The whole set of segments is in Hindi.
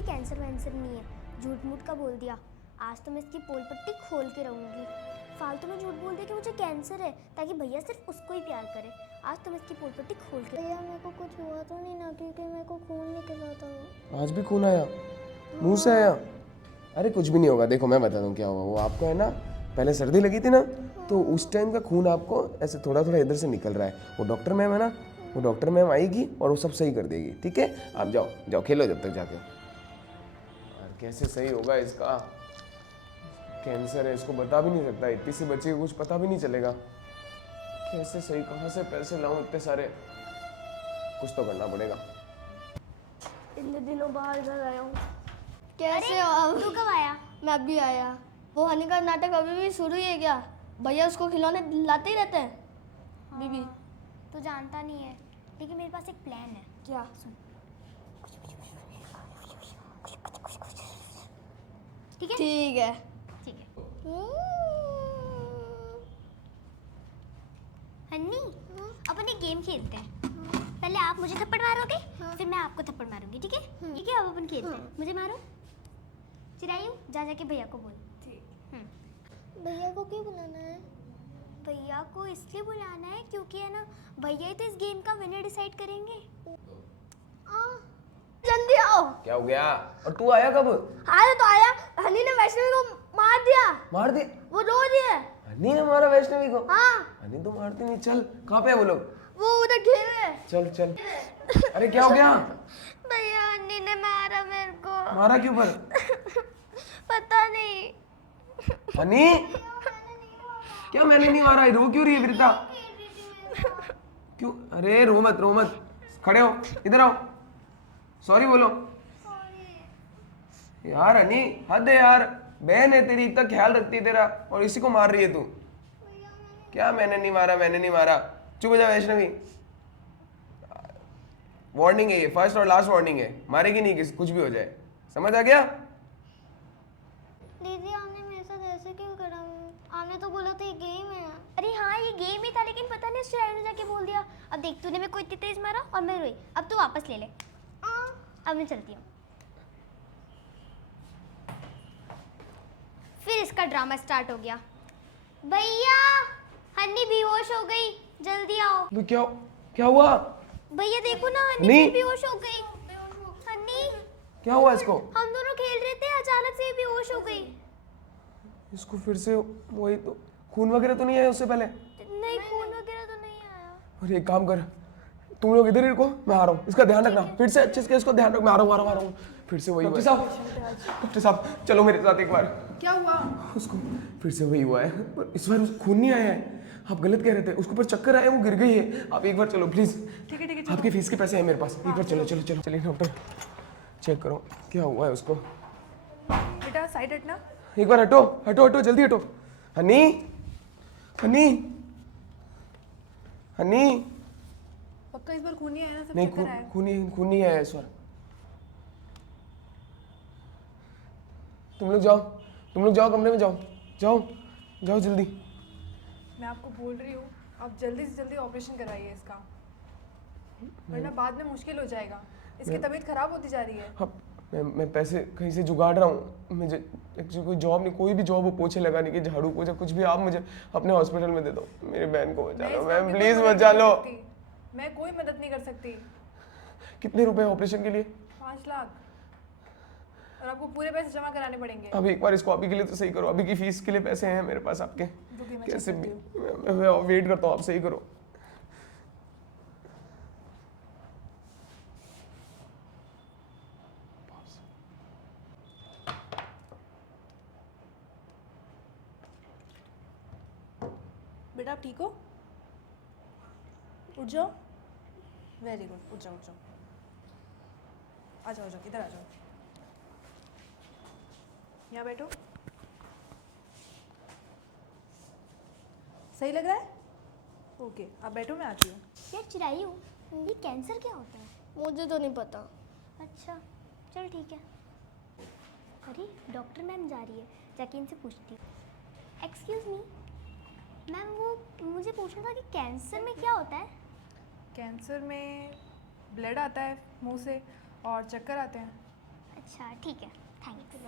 कि कैंसर वैंसर नहीं है, झूठ मूठ का बोल दिया। आज तो मैं इसकी पोल पट्टी खोल के रहूँगी। फालतू में झूठ बोल दिया कि मुझे कैंसर है ताकि भैया सिर्फ उसको ही प्यार करे। आज तो मैं इसकी पोल पट्टी खोल के। भैया मेरे को कुछ हुआ तो नहीं ना, क्योंकि मेरे को खून निकला था। आज भी खून आया? मुंह से आया? अरे कुछ भी नहीं होगा, देखो मैं बता दूं क्या हुआ। वो आपको है ना, पहले सर्दी लगी थी ना, तो उस टाइम का खून आपको ऐसे थोड़ा थोड़ा इधर से निकल रहा है। वो डॉक्टर मैम है ना, वो डॉक्टर मैम आएगी और वो सब सही कर देगी, ठीक है? आप जाओ जाओ खेलो जब तक जाके। यार कैसे सही होगा इसका? कैंसर है, इसको बता भी नहीं सकता। इतनी सी बच्ची को कुछ पता भी नहीं चलेगा। कैसे सही, कहाँ से पैसे लाऊं इतने सारे? कुछ तो करना पड़ेगा। इतने दिनों बाहर घर आया हूँ। कैसे हो आप? तू कब आया? मैं अभी आया। वो हनी का नाटक अभी भी शुरू ही है क्या? भैया उसको खिलौने लाते ही रहते हैं। बीबी तू जानता नहीं है, लेकिन मेरे पास एक प्लान है। क्या? सुन। ठीक है? ठीक है। ठीक है। हन्नी, अपन एक गेम खेलते हैं। पहले आप मुझे थप्पड़ मारोगे, फिर मैं आपको थप्पड़ मारूंगी, ठीक है? ठीक है, अब अपन खेलते हैं। मुझे मारो। चिरायू, जा जाके भैया को बोल। ठीक। भैया को क्यों बुलाना है? भैया को इसलिए बुलाना है क्योंकि है ना, भैया ही तो इस गेम का विनर डिसाइड करेंगे। जल्दी आओ। क्या हो गया? और तू आया कब? आया तो आया। हनी ने वैष्णवी को मार दिया। मार दे? वो रो रही है। हनी ने मारा वैष्णवी को? हाँ, हनी तो मारती नहीं। चल, कहाँ पे है वो लोग? वो उधर खेल रहे हैं। चल चल। अरे क्या हो गया? भैया हन्नी ने मारा मेरे को। मारा क्यों पर? पता नहीं। हनी, क्या मैंने नहीं मारा? रो क्यों रही है वृता? क्यों? अरे रो मत, रो मत। खड़े हो, इधर आओ। सॉरी बोलो। यार हनी, हद है यार। बहन है तेरी, इतना ख्याल रखती है तेरा, और इसी को मार रही है तू। क्या मैंने नहीं मारा, मैंने नहीं मारा? चुप हो जा वैष्णवी। वार्निंग है ये, फर्स्ट और लास्ट वार्निंग है। मारेगी नहीं, कुछ भी हो जाए। समझ आ गया? दीदी आपने मेरे साथ ऐसे क्यों करा? आपने तो बोला था ये गेम है। अरे हाँ, ये गेम ही था, लेकिन पता नहीं चिरायू ने जाके बोल दिया। अब देख, तूने मेरे को इतनी तेज मारा और मैं रोई। अब तू वापस ले ले। अब मैं चलती हूँ। फिर इसका ड्रामा स्टार्ट हो गया। भैया, हन्नी बेहोश हो गई, जल्दी आओ। तो क्या क्या हुआ? भैया देखो ना, हन्नी हन्नी? फिर बेहोश हो गई। हन्नी, क्या हुआ इसको? हम दोनों खेल रहे थे, अचानक से बेहोश हो गई। इसको फिर से वही तो, खून वगैरह तो नहीं आया उससे पहले? नहीं, खून वगैरह तो नहीं आया। अरे एक काम कर, तुम लोग इधर ही रुको, मैं आ रहा हूँ। इसका ध्यान रखना, फिर से अच्छे से इसको ध्यान रख। मैं आ रहा हूँ। फिर से वही हुआ। डॉक्टर साहब चलो मेरे साथ एक बार। क्या हुआ? उसको फिर से वही हुआ है, पर इस बार खून नहीं आया है। आप गलत कह रहे थे। उसको पर चक्कर आया, वो गिर गई है। आप एक बार चलो प्लीज। ठीक है आपकी फीस के पैसे हैं मेरे पास। एक बार चलो चलो चलो। चलिए डॉक्टर, चेक करो क्या हुआ है उसको। बेटा साइड हटना। एक बार हटो हटो हटो, जल्दी हटो। हनी, हनी, हनी। पक्का इस बार खून नहीं आया ना? सब नहीं, चक्कर आया। खून नहीं आया इस बार। तुम लोग जाओ कमरे में, जाओ जाओ जाओ जल्दी। मैं आपको बोल रही हूँ, आप जल्दी से जल्दी ऑपरेशन कराइए इसका, वरना बाद में मुश्किल हो जाएगा। इसकी तबीयत खराब होती जा रही है। हाँ, मैं पैसे कहीं से जुगाड़ रहा हूँ। मुझे एक्चुअली कोई जॉब नहीं, कोई भी जॉब हो, पोछे लगाने की, झाड़ू पोछा, कुछ भी। आप मुझे अपने हॉस्पिटल में दे दो। मेरी बहन को बचा लो मैम, प्लीज बचा लो। मैं कोई मदद नहीं कर सकती। कितने रुपए ऑपरेशन के लिए? 5 लाख, और आपको पूरे पैसे जमा कराने पड़ेंगे। अब एक बार इसको अभी के लिए तो सही करो। अभी की फीस के लिए पैसे हैं मेरे पास आपके। कैसे भी मैं वेट करता हूँ, आप सही करो। बेटा आप ठीक हो? उठ जाओ। वेरी गुड, उठ जाओ उठ जाओ। आ जाओ इधर आ जाओ। यहाँ बैठो। सही लग रहा है? ओके, आप बैठो, मैं आती हूँ। यार चिरायू, ये कैंसर क्या होता है? मुझे तो नहीं पता। अच्छा, चल ठीक है। अरे डॉक्टर मैम जा रही है, जाके इनसे पूछती हूँ। एक्सक्यूज़ मी मैम, वो मुझे पूछना था कि कैंसर में क्या होता है? कैंसर में ब्लड आता है मुंह से और चक्कर आते हैं। अच्छा ठीक है, थैंक्स।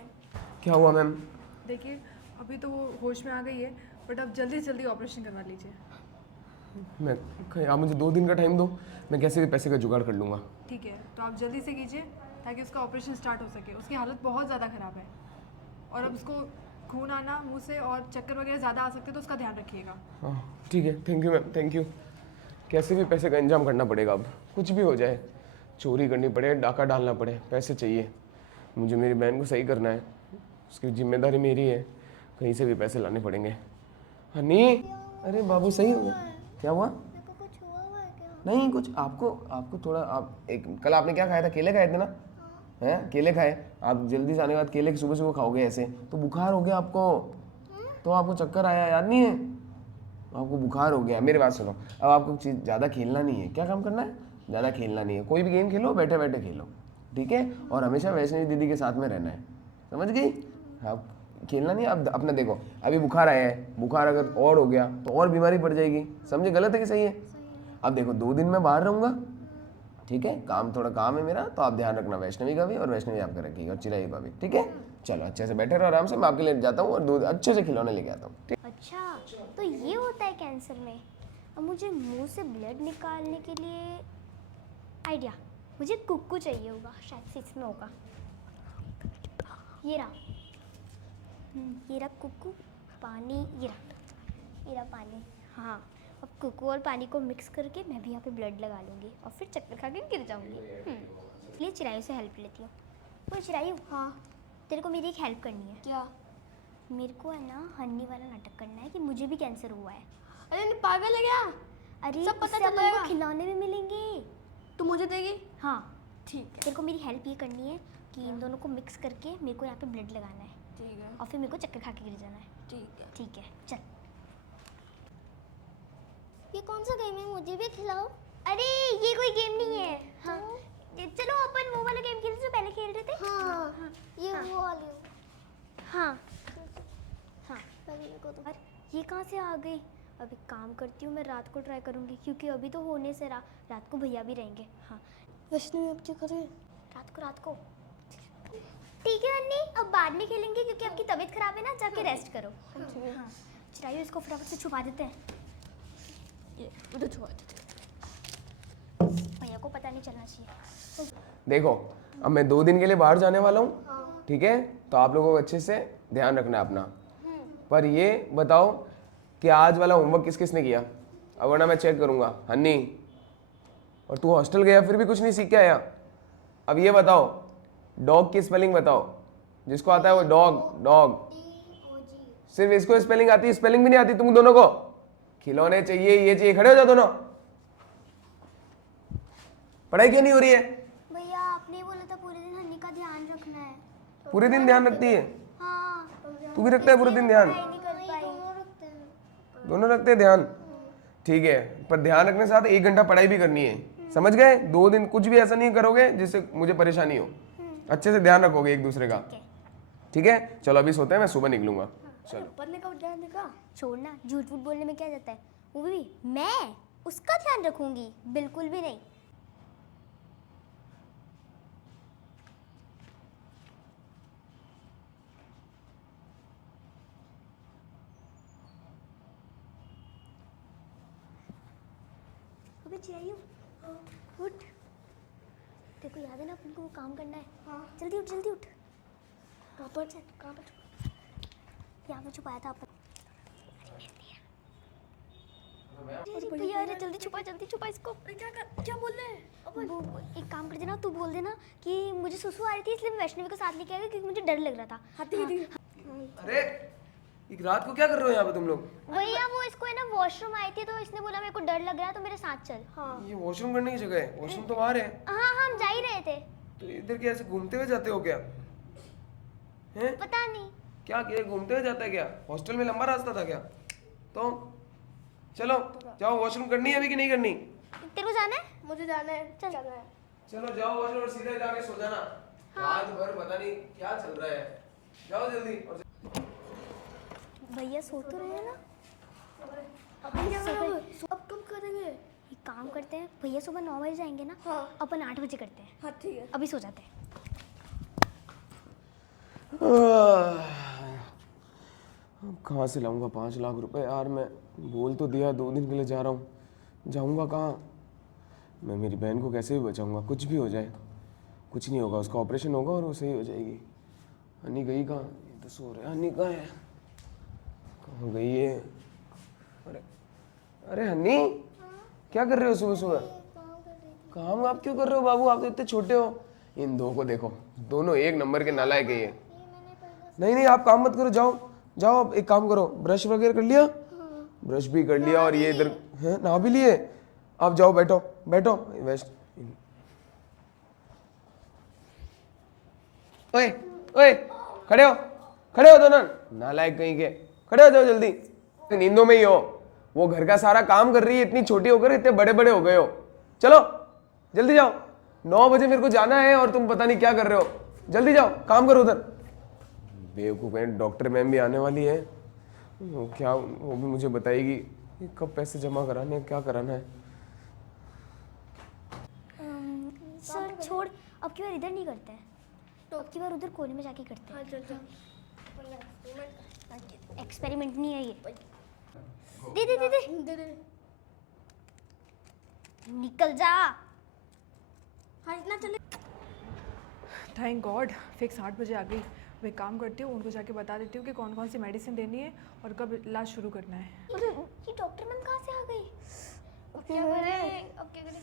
क्या हुआ मैम? देखिए अभी तो वो होश में आ गई है, बट अब जल्दी से जल्दी ऑपरेशन करवा लीजिए। आप मुझे 2 दिन का टाइम दो, मैं कैसे भी पैसे का जुगाड़ कर लूँगा। ठीक है, तो आप जल्दी से कीजिए ताकि उसका ऑपरेशन स्टार्ट हो सके। उसकी हालत बहुत ज़्यादा ख़राब है और अब उसको खून आना मुंह से और चक्कर वगैरह ज़्यादा आ सकते हैं, तो उसका ध्यान रखिएगा। हाँ ठीक है, thank you ma'am, thank you. कैसे भी पैसे का इंतजाम करना पड़ेगा, अब कुछ भी हो जाए, चोरी करनी पड़े, डाका डालना पड़े, पैसे चाहिए मुझे। मेरी बहन को सही करना है, उसकी जिम्मेदारी मेरी है, कहीं से भी पैसे लाने पड़ेंगे। हनी, अरे बाबू सही हो गया? क्या हुआ? कुछ हुआ है क्या? नहीं कुछ, आपको थोड़ा, आप एक कल आपने क्या खाया था? केले खाए थे ना? हैं, केले खाए आप? जल्दी से आने के बाद केले सुबह सुबह खाओगे ऐसे तो बुखार हो गया आपको, तो आपको चक्कर आया, याद नहीं है? आपको बुखार हो गया। मेरी बात सुनो, अब आपको चीज़ ज़्यादा खेलना नहीं है। क्या काम करना है? ज़्यादा खेलना नहीं है, कोई भी गेम खेलो बैठे बैठे खेलो, ठीक है? और हमेशा वैष्णवी दीदी के साथ में रहना है, समझ गई? आप खेलना नहीं। अब अपना देखो, अभी बुखार आया है, बुखार अगर और हो गया तो और बीमारी पड़ जाएगी, समझे? गलत है कि सही है? अब देखो 2 दिन मैं बाहर रहूँगा, ठीक है? थोड़ा काम है मेरा, तो आप ध्यान रखना वैष्णवी का भी, और वैष्णवी आपका रखिएगा, और चिरायु का भी, ठीक है? चलो अच्छे से बैठे रहो आराम से, मैं आपके लिए जाता हूँ और दूध अच्छे से खिलौने लेके आता हूँ, ठीक? अच्छा, तो ये होता है कैंसर में। अब मुझे मुंह से ब्लड निकालने के लिए आइडिया, मुझे कुक्कू चाहिए होगा, शायद से इसमें होगा। ये रहा, ये रहा कुक्कू, पानी, ये रहा पानी। हाँ, अब कुक्कू और पानी को मिक्स करके मैं भी यहाँ पे ब्लड लगा लूँगी और फिर चक्कर खा के गिर जाऊँगी। लिए चिरायु से हेल्प लेती हूँ। वो चिरायु, हाँ तेरे को मेरी एक हेल्प करनी है। क्या? मेरे को है ना हनी वाला नाटक करना है कि मुझे भी कैंसर हुआ है। अरे नहीं पागल है क्या? अरे सब पता उससे चल अपन को जाएगा। खिलौने भी मिलेंगे। तू मुझे देगी? हाँ ठीक है तेरे को मेरी हेल्प ये करनी है कि इन दोनों को मिक्स करके मेरे को यहाँ पे ब्लड लगाना है ठीक है और फिर मेरे को चक्कर खा के गिर जाना है। ठीक है। ठीक है चल। ये कौन सा गेम है, मुझे भी खिलाओ। अरे ये कोई गेम नहीं है। हाँ चलो अपन वो वाला गेम खेलते जो पहले खेल रहे थे। हाँ, ये वो वाली। हाँ हाँ पहले को तो। अरे ये कहाँ से आ गई? अभी काम करती हूँ, मैं रात को ट्राई करूँगी क्योंकि अभी तो होने से रात को भैया भी रहेंगे। हाँ वैष्णवी अब क्या करें? रात को ठीक है अन्नी, अब बाद में खेलेंगे क्योंकि आपकी तबीयत खराब है ना, जाके रेस्ट करो। हाँ चिरायु इसको फटाफट से छुपा देते हैं, ये उधर छुपा दे। भैया को पता नहीं चलना चाहिए। देखो अब मैं 2 दिन के लिए बाहर जाने वाला हूँ, ठीक है? तो आप लोगों को अच्छे से ध्यान रखना है अपना। पर ये बताओ कि आज वाला होमवर्क किस किसने किया? अब वरना मैं चेक करूँगा। हन्नी, और तू हॉस्टल गया फिर भी कुछ नहीं सीख के आया। अब ये बताओ, डॉग की स्पेलिंग बताओ, जिसको आता है वो डॉग। सिर्फ इसको स्पेलिंग आती है, स्पेलिंग भी नहीं आती तुम दोनों को? खिलौने चाहिए, ये चाहिए, खड़े हो जाओ दोनों। पढ़ाई क्यों नहीं हो रही है? भैया आपने बोला था पूरे दिन हनी का ध्यान रखना है। पूरे दिन ध्यान रखती है? हाँ तू भी रखता है पूरे दिन ध्यान? पढ़ाई नहीं कर पाई। दोनों रखते हैं ध्यान, ठीक है? पर ध्यान रखने के साथ 1 घंटा पढ़ाई भी करनी है, समझ गए? 2 दिन कुछ भी ऐसा नहीं करोगे जिससे मुझे परेशानी हो। अच्छे से ध्यान रखोगे एक दूसरे का, ठीक है? चलो अभी सोते हैं, मैं सुबह निकलूंगा। चलो। पढ़ने का ध्यान देगा? छोड़ना, झूठ फूट बोलने में क्या जाता है? वो भी मैं उसका ध्यान रखूंगी, बिल्कुल भी नहीं। अबे चिरायु, उठ। तेरे को याद है ना अपन को वो काम करना है? हाँ जल्दी उठ जल्दी उठ। कहाँ पर यहाँ पे छुपाया था अपन। अरे भैया, अरे जल्दी छुपा इसको। क्या बोल रहे हैं? वो एक काम कर देना, तू बोल देना कि मुझे सुसु आ रही थी इसलिए मैं वैष्णवी को साथ लेके आ गई क्योंकि मुझे डर लग रहा था। हाँ ठीक है। अरे एक रात को क्या कर रहे हो यहाँ पे तुम लोग? भैया वो इसको है ना वॉशरूम आई थी तो इसने बोला मेरे को डर लग रहा है तो मेरे साथ चल। हाँ ये वॉशरूम करने की जगह है? वॉशरूम तो बाहर है। हाँ हम जा ही रहे थे। तो इधर क्या ऐसे घूमते हुए जाते हो क्या? हैं? पता नहीं। क्या किया, घूमते हुए जाता है क्या? हॉस्टल में लंबा रास्ता था क्या? तो चलो जाओ, वॉशरूम करनी है अभी कि नहीं करनी? तेरे को जाना है? मुझे जाना है। चल। जाना है। चलो जाओ वॉशरूम और सीधे जाके सो जाना। रात भर पता नहीं क्या चल रहा है। जाओ जल्दी। और भैया सो तो रहे हैं ना? अपन क्या सुबह- करेंगे? अब कब करेंगे? एक काम करते हैं, भैया सुबह 9 बजे जाएंगे ना, हाँ अपन 8 बजे करते हैं। हाँ ठीक है। अभी सो जाते हैं। कहाँ से लाऊंगा 5 लाख रुपए यार? मैं बोल तो दिया 2 दिन के लिए जा रहा हूँ, जाऊँगा कहाँ? मैं मेरी बहन को कैसे भी बचाऊंगा? कुछ भी हो जाए कुछ नहीं होगा, उसका ऑपरेशन होगा और वो सही हो जाएगी। हनी गई कहाँ? ये तो सो रहे। हनी कहाँ है? कहाँ गई है? अरे अरे हनी, क्या कर रहे हो सुबह सुबह? काम आप क्यों कर रहे हो बाबू? आप तो इतने छोटे हो। इन दो को देखो, दोनों एक नंबर के नालायक है ये। नहीं नहीं, आप काम मत करो, जाओ जाओ। आप एक काम करो, ब्रश वगैरह कर लिया? ब्रश भी कर लिया और ये इधर है, नहा भी लिए? आप जाओ, बैठो बैठो। वेस्ट ओए ओए, खड़े हो दोनों, नालायक कहीं के। खड़े हो जाओ जल्दी, नींदों में ही हो। वो घर का सारा काम कर रही है, इतनी छोटी होकर इतने बड़े बड़े हो गए हो। चलो जल्दी जाओ, 9 बजे मेरे को जाना है और तुम पता नहीं क्या कर रहे हो। जल्दी जाओ, काम करो उधर। बेवकूफ है, डॉक्टर मैम भी आने वाली है, वो भी मुझे बताएगी कब पैसे जमा कराने हैं, क्या कराना है। सर छोड़, अब की बार इधर नहीं करते हैं, तो अब की बार उधर कोने में जाके करते हैं। एक्सपेरिमेंट नहीं है ये। दे दे दे दे, निकल जा। हाँ इतना चले। थैंक गॉड फिक्स 8 बजे आ गई। मैं काम करती हूँ, उनको जाके बता देती हूँ कि कौन कौन सी मेडिसिन देनी है और कब इलाज शुरू करना है। ये डॉक्टर मैम कहाँ से आ गई? अब क्या करें?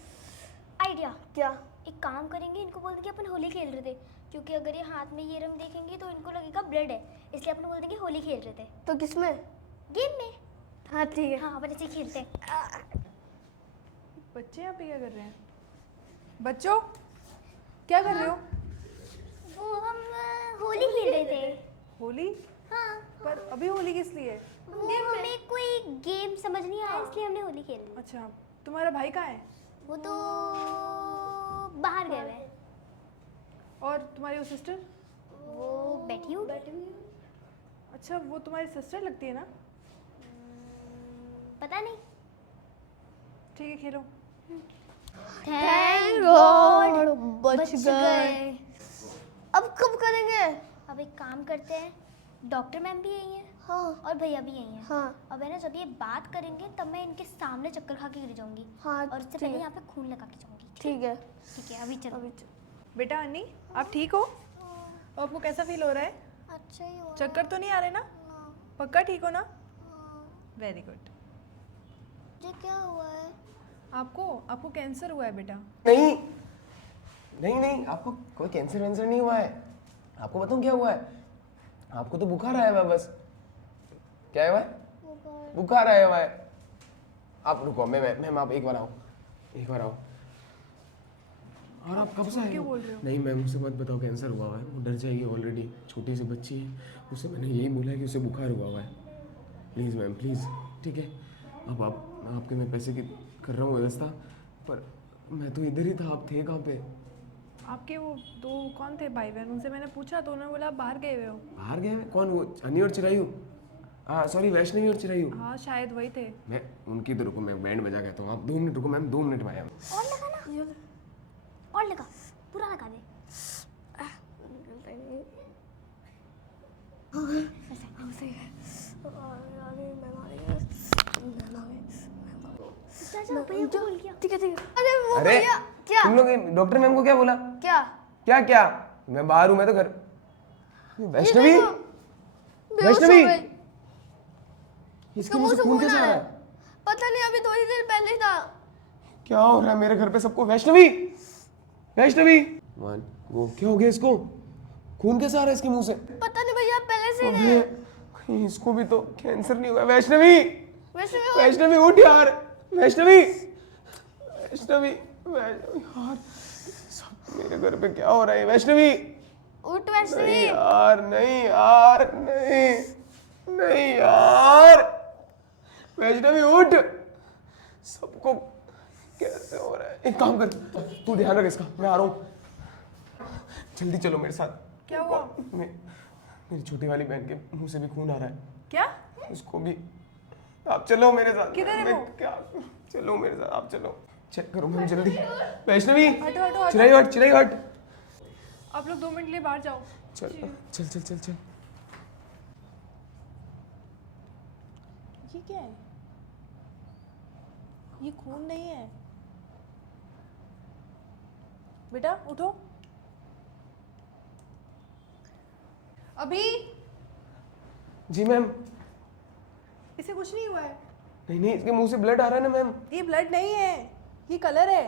आइडिया क्या? एक काम करेंगे, इनको बोल देंगे अपन होली खेल रहे थे, क्योंकि अगर ये हाथ में ये रंग देखेंगे तो इनको लगेगा ब्लड है, इसलिए अपन बोल देंगे होली खेल रहे थे। तो किसमें? गेम में। हाँ ठीक है। हाँ अपन ऐसे ही खेलते हैं। बच्चे यहाँ पे क्या कर रहे हैं? बच्चों क्या कर रहे हो? वो हम होली खेल रहे थे। होली? हाँ, पर अभी होली किस लिए? वो हमें कोई गेम समझ नहीं आया, इसलिए हमने होली खेल ली। अच्छा, तुम्हारा भाई कहाँ है? वो तो बाहर गए हुए हैं। और तुम्हारी वो सिस्टर? वो बैठी हूँ। अच्छा, वो तुम्हारी सिस्टर लगती है ना? पता नहीं। ठीक है, खेलो। थैंक गॉड बच गए। अब कब करेंगे? अब एक काम करते हैं, डॉक्टर मैम भी यही हैं हाँ और भैया भी यही हैं। हाँ अब है ना, जब ये बात करेंगे तब मैं इनके सामने चक्कर खा के गिर जाऊंगी, हाँ और इससे ठीक पहले है। यहाँ पे खून लगा के जाऊंगी। ठीक है। ठीक है, अभी चलो। बेटा अन्नी, आप ठीक हो? और आपको कैसा फील हो रहा है? अच्छा ही हुआ। चक्कर तो नहीं आ रहे ना? पक्का ठीक हो ना? Very good. ये क्या हुआ है? आपको कैंसर हुआ है बेटा। नहीं नहीं नहीं, आपको कोई कैंसर वैंसर नहीं हुआ है। आपको बताऊँ क्या हुआ है? आपको तो बुखार आया हुआ है बस। क्या है? बुखार आया हुआ है। आप रुको, मैम आप एक बार आओ। और आप कब से आए क्यों हो? बोल रहे हो? नहीं मैम, उसे मत बताओ कैंसर हुआ हुआ है, वो डर जाएगी। ऑलरेडी छोटी सी बच्ची है, उसे मैंने यही बोला है कि उसे बुखार हुआ हुआ है। प्लीज़ मैम प्लीज़, ठीक है? अब आपके मैं पैसे की कर रहा हूँ व्यवस्था, पर मैं तो इधर ही था, आप थे कहाँ पे? आपके वो दो कौन थे भाई बहन? उनसे मैंने पूछा तो उन्होंने बोला आप बाहर गए हुए हो। बाहर गए? कौन? वो अनी और चिरायु? हाँ सॉरी, वैष्णवी और चिरायु। हाँ शायद वही थे। मैं उनकी तो रुको, मैं बैंड बजा कहता हूँ। आप 2 मिनट रुको मैम, 2 मिनट में आया। और लगा ना, और लगा, पूरा लगा दे। चाचा भैया को बोल किया। ठीक है ठीक है। अरे वो अरे भैया क्या? तुम लोग डॉक्टर मैम को क्या बोला? क्या? क्या क्या? मैं बाहर हूँ, मैं तो घर। वैष्णवी, बेहोश हो वैष्णवी, गई। इसके मुंह से खून कैसे आ रहा है? पता नहीं, अभी थोड़ी देर पहले था। क्या हो रहा है मेरे घर पे सबको? Vaishnavi, Vaishnavi, one go. क्या हो गया इसको? खून कैसे आ रहा है इसके मुंह से? पता नहीं भैया, पहले से ही अबे, कहीं इसको भी तो कैंसर नहीं हुआ? वैष्णवी, वैसे वैष्णवी उठ यार। वैष्णवी, वैष्णवी, यार सब मेरे घर पे क्या हो रहा है? वैष्णवी, उठ नहीं वैष्णवी। यार, नहीं यार, नहीं नहीं यार, वैष्णवी उठ। सबको कैसे हो रहा है? एक काम कर, तू ध्यान रख इसका, मैं आ रहा हूँ। जल्दी चलो मेरे साथ। क्या हुआ? मेरी छोटी वाली बहन के मुंह से भी खून आ रहा है, क्या? उसको भी। आप चलो मेरे साथ। किधर है मैं वो? क्या? चलो मेरे साथ, आप चलो। चेक करो मैम जल्दी। वैष्णवी, हटो हटो हटो। चिराई हट। आप लोग 2 मिनट के लिए बाहर जाओ। चल चल चल चल चल। ये क्या है? ये खून नहीं है। बेटा उठो। अभी जी मैम। इसे कुछ नहीं हुआ है। नहीं नहीं, इसके मुंह से ब्लड आ रहा है ना मैम। ये ब्लड नहीं है, ये कलर है।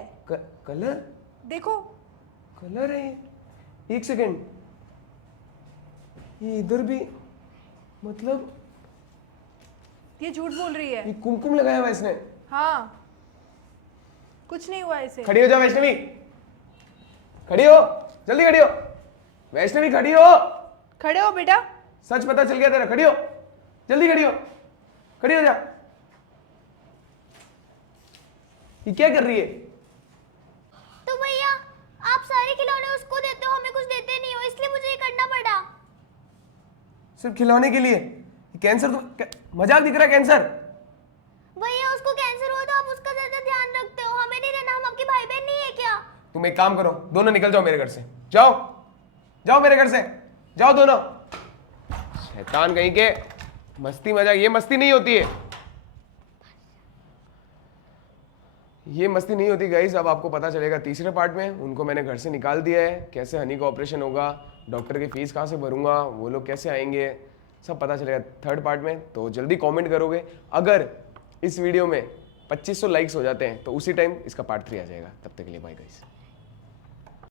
कलर? देखो। कलर है ये? एक सेकेंड, ये इधर भी, मतलब ये झूठ बोल रही है। ये कुमकुम लगाया हुआ इसने। हाँ, कुछ नहीं हुआ इसे। खड़ी हो जा वैष्णवी, खड़ी हो, जल्दी खड़ी हो वैष्णवी, खड़ी हो। खड़े हो बेटा। सच पता चल गया तेरा, खड़ी हो, जल्दी खड़ी हो, खड़ी हो जा। ये क्या कर रही है? तो भैया आप सारे खिलौने उसको देते हो, हमें कुछ देते नहीं हो, इसलिए मुझे ये करना पड़ा। सिर्फ खिलौने के लिए? कैंसर तो मजाक दिख रहा है, कैंसर। भैया उसको कैंसर हुआ तो आप उसका ज्यादा ध्यान रखते हो, हमें नहीं देना, हम आपकी भाई बहन नहीं है क्या? तुम एक काम करो, दोनों निकल जाओ मेरे घर से, जाओ जाओ मेरे घर से, जाओ दोनों। शैतान कहीं के, मस्ती मजाक, ये मस्ती नहीं होती है, ये मस्ती नहीं होती गाइस। अब आपको पता चलेगा तीसरे पार्ट में। उनको मैंने घर से निकाल दिया है, कैसे हनी का ऑपरेशन होगा, डॉक्टर की फीस कहाँ से भरूंगा, वो लोग कैसे आएंगे, सब पता चलेगा थर्ड पार्ट में। तो जल्दी कमेंट करोगे। अगर इस वीडियो में 2500 लाइक्स हो जाते हैं तो उसी टाइम इसका पार्ट 3 आ जाएगा। तब तक के लिए बाय गाइस।